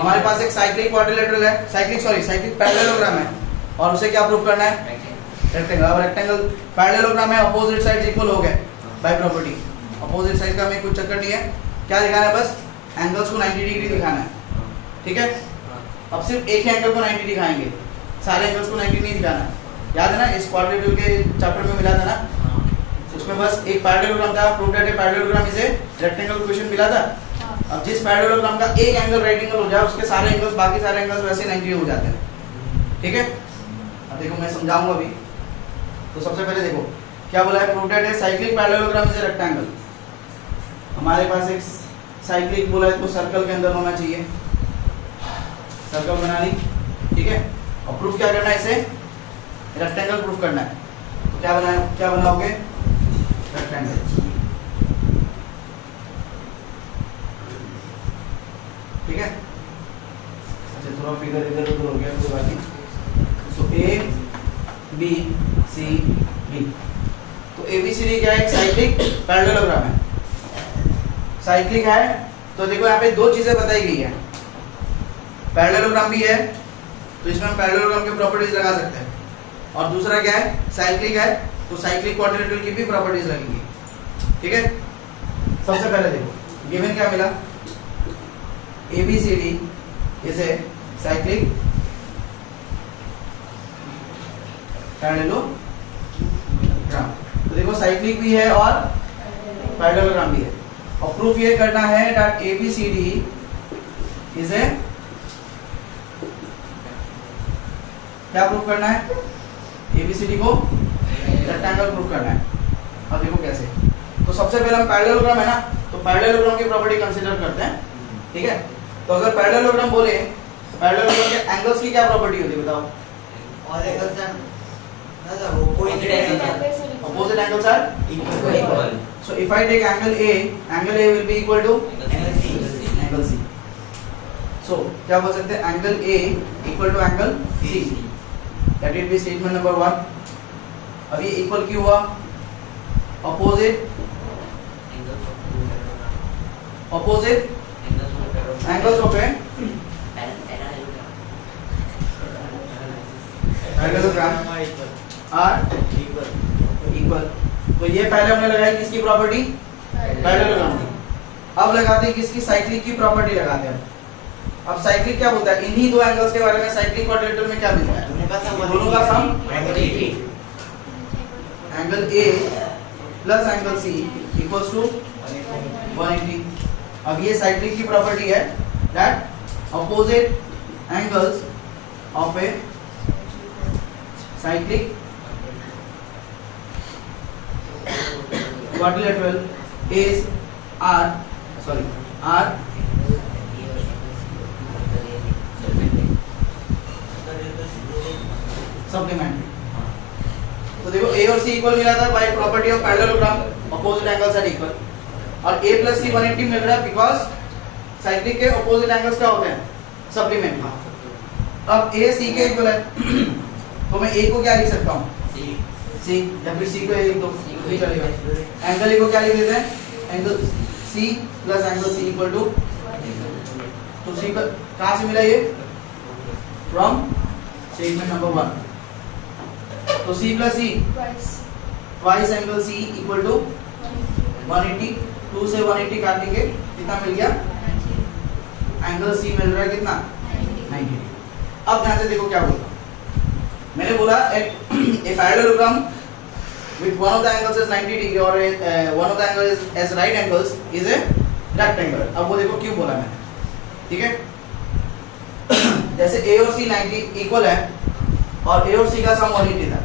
हमारे पास एक cyclic quadrilateral है, साइक्लिक पैरेललोग्राम है, और उसे क्या प्रूव करना है? रेक्टेंगल। अब रेक्टेंगल पैरेललोग्राम है, अपोजिट साइड्स इक्वल हो गए बाय प्रॉपर्टी। अपोजिट साइड का हमें कुछ चक्कर नहीं है, क्या दिखाना है? बस एंगल्स को 90 डिग्री दिखाना है, ठीक है। अब सिर्फ एक ही एंगल को 90 दिखाएंगे, सारे एंगल्स को 90 नहीं दिखाना है। याद है ना, इस क्वाड्रिलेटरल के चैप्टर में मिला था ना, उसमें बस एक पैरेललोग्राम था, prove that a parallelogram is a rectangle question मिला था। अब जिस पैरेललोग्राम का एक एंगल राइट एंगल हो जाए, उसके सारे एंगल्स, बाकी सारे एंगल्स वैसे 90 हो जाते हैं, ठीक है। अब देखो मैं समझाऊंगा अभी। तो सबसे पहले देखो क्या बोला है, prove that a cyclic parallelogram is a rectangle. हमारे पास एक साइक्लिक बोला है तो सर्कल के अंदर होना चाहिए, सर्कल बना ली, ठीक है। और प्रूफ क्या करना है? इसे रेक्टेंगल प्रूफ करना है। तो क्या बनाओगे? रेक्टेंगल, ठीक है। अच्छा थोड़ा फिगर इधर उधर हो गया, कोई बात नहीं। तो ए बी सी डी, तो ए बी सी डी क्या है? एक साइक्लिक पैरेललोग्राम है। साइक्लिक है तो देखो यहाँ पे दो चीजें बताई गई है, पैरेललोग्राम भी है तो इसमें हम पैरेललोग्राम की प्रॉपर्टीज लगा सकते हैं, और दूसरा क्या है? साइक्लिक है तो साइक्लिक क्वाड्रिलेटरल की भी प्रॉपर्टीज लगेंगी, ठीक है। सबसे पहले देखो गिवन क्या मिला, ABCD is a cyclic parallelogram. तो देखो साइक्लिक भी है और पैरेललोग्राम भी है, और प्रूफ ये करना है दैट ABCD इज ए, क्या प्रूफ करना है? ABCD को रेक्टेंगल प्रूफ करना है। अब देखो कैसे। तो सबसे पहले हम पैरेललोग्राम है ना, तो पैरेललोग्राम की प्रॉपर्टी कंसीडर करते हैं, ठीक है। तो अगर पैरेललोग्राम बोले, पैरेललोग्राम के एंगल्स की क्या प्रॉपर्टी होती है बताओ? और angles are opposite angles are equal. So if I take angle A will be equal to angle C. So क्या बोल सकते हैं? angle A equal to angle C. That will be statement number 1. अब ये equal क्यों हुआ? opposite angles of a parallelogram are equal. तो ये पहले हमने लगाई किसकी प्रॉपर्टी? पैरेललोग्राम की। अब लगाते हैं किसकी? साइक्लिक की प्रॉपर्टी लगाते हैं। अब साइक्लिक क्या बोलता है? इन्हीं दो एंगल्स के बारे में साइक्लिक क्वाड्रिलेटरल में क्या मिलता है? दोनों का sum angle A plus angle C equals to 180। अब ये साइक्लिक की प्रॉपर्टी है that opposite angles of a cyclic quadrilateral are supplementary। तो देखो A और C इक्वल मिला था by property of parallelogram, opposite angles are equal, और A प्लस C 180 मिल रहा है बिकॉज साइक्लिक के अपोजिट एंगल्स क्या होते हैं? सप्लीमेंट्री। अब A C के इक्वल है तो मैं A को क्या लिख सकता हूँ? C, या फिर C को A लिख दो, भी चलेगा। एंगल A को क्या लिख देते हैं? Angle C plus angle C equal to, तो C कहाँ से मिला ये? From statement number 1। तो C plus C twice angle C equal to 180। 2 से 180 काटेंगे कितना मिल गया? एंगल C मिल रहा है कितना? 90। अब ध्यान से देखो क्या बोलता, मैंने बोला a parallelogram with one of the angles is 90 degree or one of the angles as right angles is a rectangle। अब वो देखो क्यों बोला मैंने, ठीक है। जैसे A और C 90 इक्वल है और A और C का सम 180 था,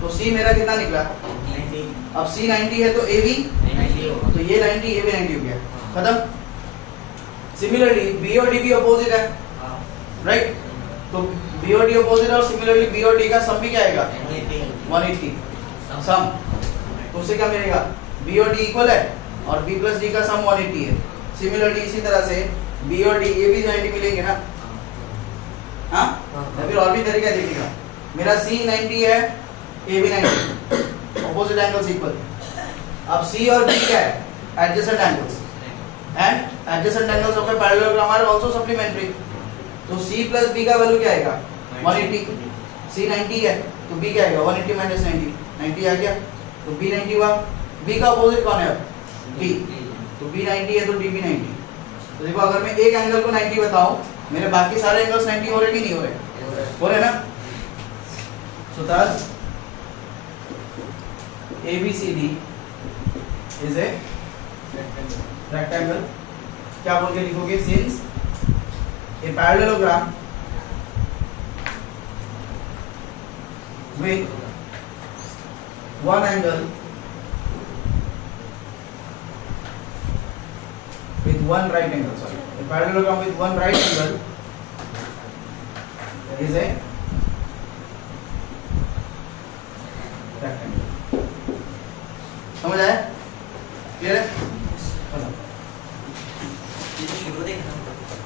तो C मेरा कितना निकला? 90। अब C 90 है तो A भी 90 होगा, तो ये 90 ये भी 90 हो गया, खत्म। सिमिलरली B और D भी अपोजिट है, राइट। तो B और D अपोजिट है और सिमिलरली B और D का सम भी क्या आएगा? 180 सम। तो उससे क्या मिलेगा? B और D इक्वल है और B प्लस D का सम 180 है। सिमिलरली इसी तरह से B और D ये भी 90 मिलेंगे ना, हाँ? या फिर और भी तरीका देखिएगा, मेरा C 90 है, A भी 90, अपोजिट एंगल्स इक्वल। अब C और B क्या है? Adjacent angles, and adjacent angles of a parallelogram are also supplementary. तो C प्लस B का वैल्यू क्या आएगा 180, C 90 है तो B क्या आएगा 180 माइनस 90, 90 आ गया तो B 90 हुआ। B का अपोजिट कौन है अब D, तो B 90 है तो D भी 90। तो देखो अगर मैं एक एंगल को 90 बताऊं, मेरे बाकी सारे एंगल्स 90 हो रहे कि नहीं हो रहे, हो रहे ना। सो thus ABCD is a rectangle। क्या बोल के लिखोगे, since a parallelogram with one angle with one right angle, sorry, a parallelogram with one right angle is a rectangle। समझ आया, क्लियर है।